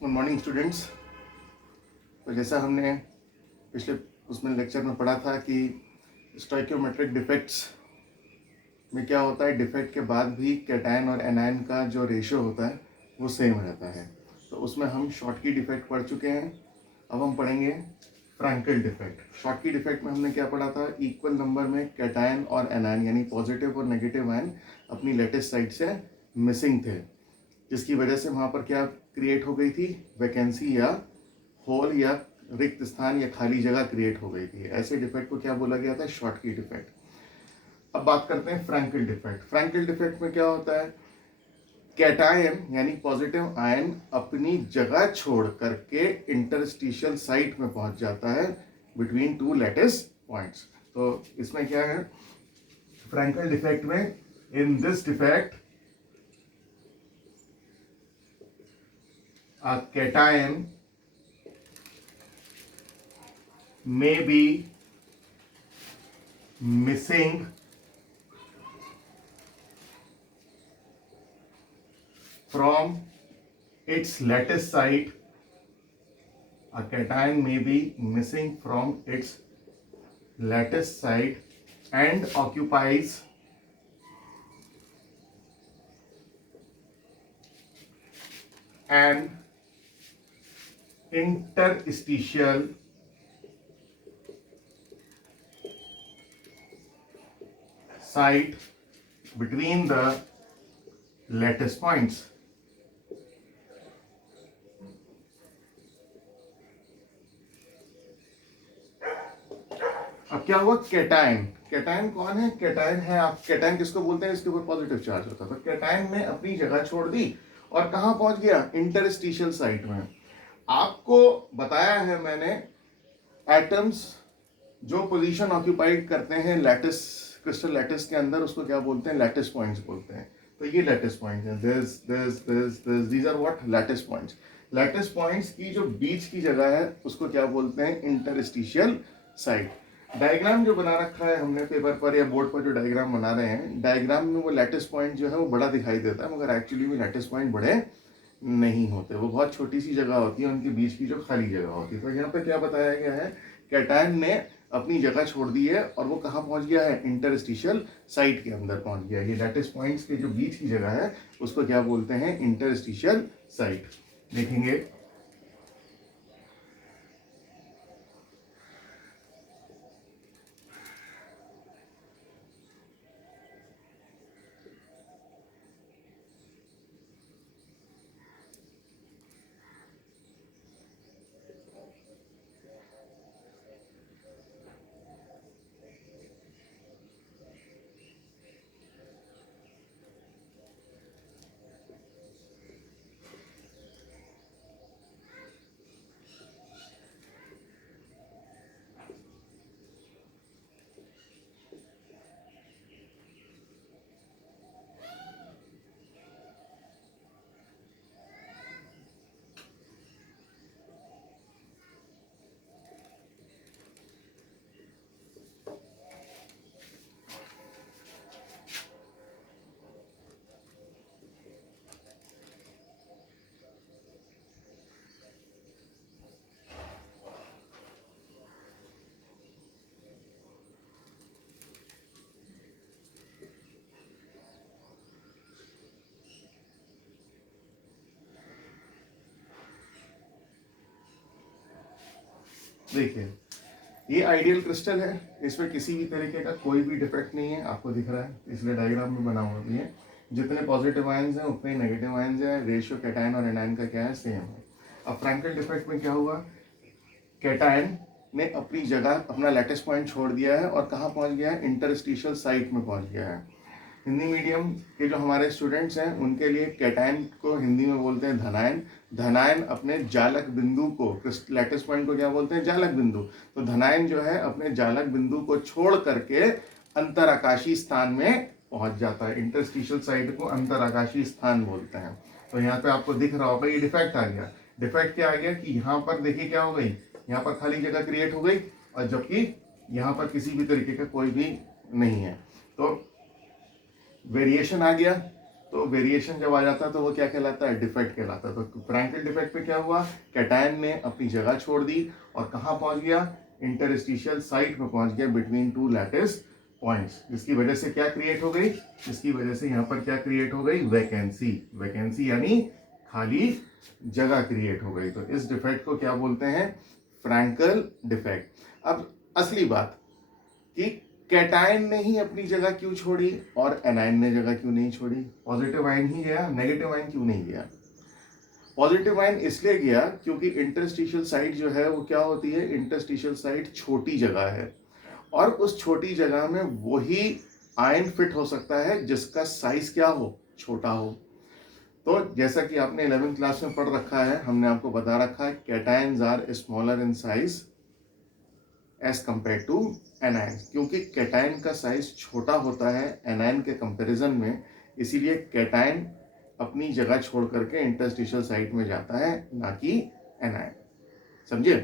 Good morning students. तो जैसा हमने पिछले उसमें लेक्चर में पढ़ा था कि स्टोइकियोमेट्रिक डिफेक्ट्स में क्या होता है, डिफेक्ट के बाद भी कैटायन और एनायन का जो रेशियो होता है वो सेम रहता है। तो उसमें हम शॉटकी डिफेक्ट पढ़ चुके हैं। अब हम पढ़ेंगे फ्रैंकल डिफेक्ट। शॉटकी डिफेक्ट में हमने क्या पढ़ा था, इक्वल नंबर में कैटायन और एनायन यानी पॉजिटिव और नेगेटिव आयन अपनी लेटेस्ट साइड से मिसिंग थे, जिसकी वजह से वहाँ पर क्या क्रिएट हो गई थी, वैकेंसी या होल या रिक्त स्थान या खाली जगह क्रिएट हो गई थी। ऐसे डिफेक्ट को क्या बोला गया था, शॉटकी डिफेक्ट। अब बात करते हैं फ्रैंकल डिफेक्ट। फ्रैंकल डिफेक्ट में क्या होता है, कैटायन यानी पॉजिटिव आयन अपनी जगह छोड़ करके इंटरस्टिशियल साइट में पहुंच जाता है बिटवीन टू लैटिस पॉइंट्स। तो इसमें क्या है, फ्रैंकल डिफेक्ट में, in this defect a cation may be missing from its lattice site. A cation may be missing from its lattice site and occupies an interstitial site between the lattice points. अब क्या हुआ, cation. Cation कौन है, cation है, आप cation किसको बोलते हैं, इसके ऊपर पॉजिटिव चार्ज होता है। तो कैटायन ने अपनी जगह छोड़ दी और कहां पहुंच गया, इंटरस्टिशियल साइट में। आपको बताया है मैंने, एटम्स जो पोजीशन ऑक्यूपाइड करते हैं लैटिस, क्रिस्टल लैटिस के अंदर, उसको क्या बोलते हैं, लैटिस पॉइंट्स बोलते हैं। तो ये लैटिस पॉइंट्स हैं, these are what, lattice points. Lattice points की जो बीच की जगह है उसको क्या बोलते हैं, इंटरस्टिशियल साइट। डायग्राम जो बना रखा है हमने पेपर पर या बोर्ड पर, जो डायग्राम बना रहे हैं, डायग्राम में वो लैटिस पॉइंट जो है वो बड़ा दिखाई देता है, मगर एक्चुअली में लैटिस पॉइंट बड़े नहीं होते, वो बहुत छोटी सी जगह होती है उनके बीच की जो खाली जगह होती है। तो यहाँ पे क्या बताया गया है, कैटायन ने अपनी जगह छोड़ दी है और वो कहाँ पहुंच गया है, इंटरस्टिशियल साइट के अंदर पहुंच गया है। ये लैटिस पॉइंट्स के जो बीच की जगह है उसको क्या बोलते हैं, इंटरस्टिशियल साइट। देखेंगे देखिए, ये आइडियल क्रिस्टल है, इसमें किसी भी तरीके का कोई भी डिफेक्ट नहीं है, आपको दिख रहा है, इसलिए डायग्राम में बना हुआ भी है। जितने पॉजिटिव आयंस हैं उतने ही नेगेटिव आयंस हैं, रेशियो कैटायन और एनायन का क्या है, सेम है। अब फ्रैंकल डिफेक्ट में क्या हुआ, कैटायन ने अपनी जगह, अपना लैटिस पॉइंट छोड़ दिया है और कहाँ पहुँच गया है, इंटरस्टिशियल साइट में पहुँच गया है। हिंदी मीडियम के जो हमारे स्टूडेंट्स हैं उनके लिए कैटायन को हिंदी में बोलते हैं धनायन। धनायन अपने जालक बिंदु को, लैटिस पॉइंट को क्या बोलते हैं, जालक बिंदु। तो धनायन जो है अपने जालक बिंदु को छोड़ करके अंतराकाशी स्थान में पहुंच जाता है। इंटरस्टिशियल साइट को अंतराकाशी स्थान बोलते हैं। तो यहाँ पे आपको दिख रहा होगा ये डिफेक्ट आ गया। डिफेक्ट क्या आ गया कि यहाँ पर देखिए क्या हो गई, यहाँ पर खाली जगह क्रिएट हो गई और जबकि यहाँ पर किसी भी तरीके का कोई भी नहीं है। तो वेरिएशन आ गया, तो वेरिएशन जब आ जाता है तो वो क्या कहलाता है, डिफेक्ट कहलाता है। तो फ्रैंकल डिफेक्ट में क्या हुआ, कैटायन ने अपनी जगह छोड़ दी और कहाँ पहुंच गया, इंटरस्टिशियल साइट में पहुंच गया बिटवीन टू लैटिस पॉइंट्स, जिसकी वजह से क्या क्रिएट हो गई, जिसकी वजह से यहाँ पर क्या क्रिएट हो गई, वैकेंसी। वैकेंसी यानी खाली जगह क्रिएट हो गई। तो इस डिफेक्ट को क्या बोलते हैं, फ्रैंकल डिफेक्ट। अब असली बात कि कैटायन ने ही अपनी जगह क्यों छोड़ी और एनायन ने जगह क्यों नहीं छोड़ी, पॉजिटिव आयन ही गया, नेगेटिव आयन क्यों नहीं गया। पॉजिटिव आयन इसलिए गया क्योंकि इंटरस्टिशियल साइट जो है वो क्या होती है, इंटरस्टिशियल साइट छोटी जगह है और उस छोटी जगह में वही आयन फिट हो सकता है जिसका साइज क्या हो, छोटा हो। तो जैसा कि आपने 11th क्लास में पढ़ रखा है, हमने आपको बता रखा है cations are smaller in size as compare to anion, क्योंकि कैटायन का साइज छोटा होता है एनायन के कंपैरिजन में, इसीलिए कैटायन अपनी जगह छोड़ करके इंटरस्टिशियल साइट में जाता है, ना कि एनायन। समझे।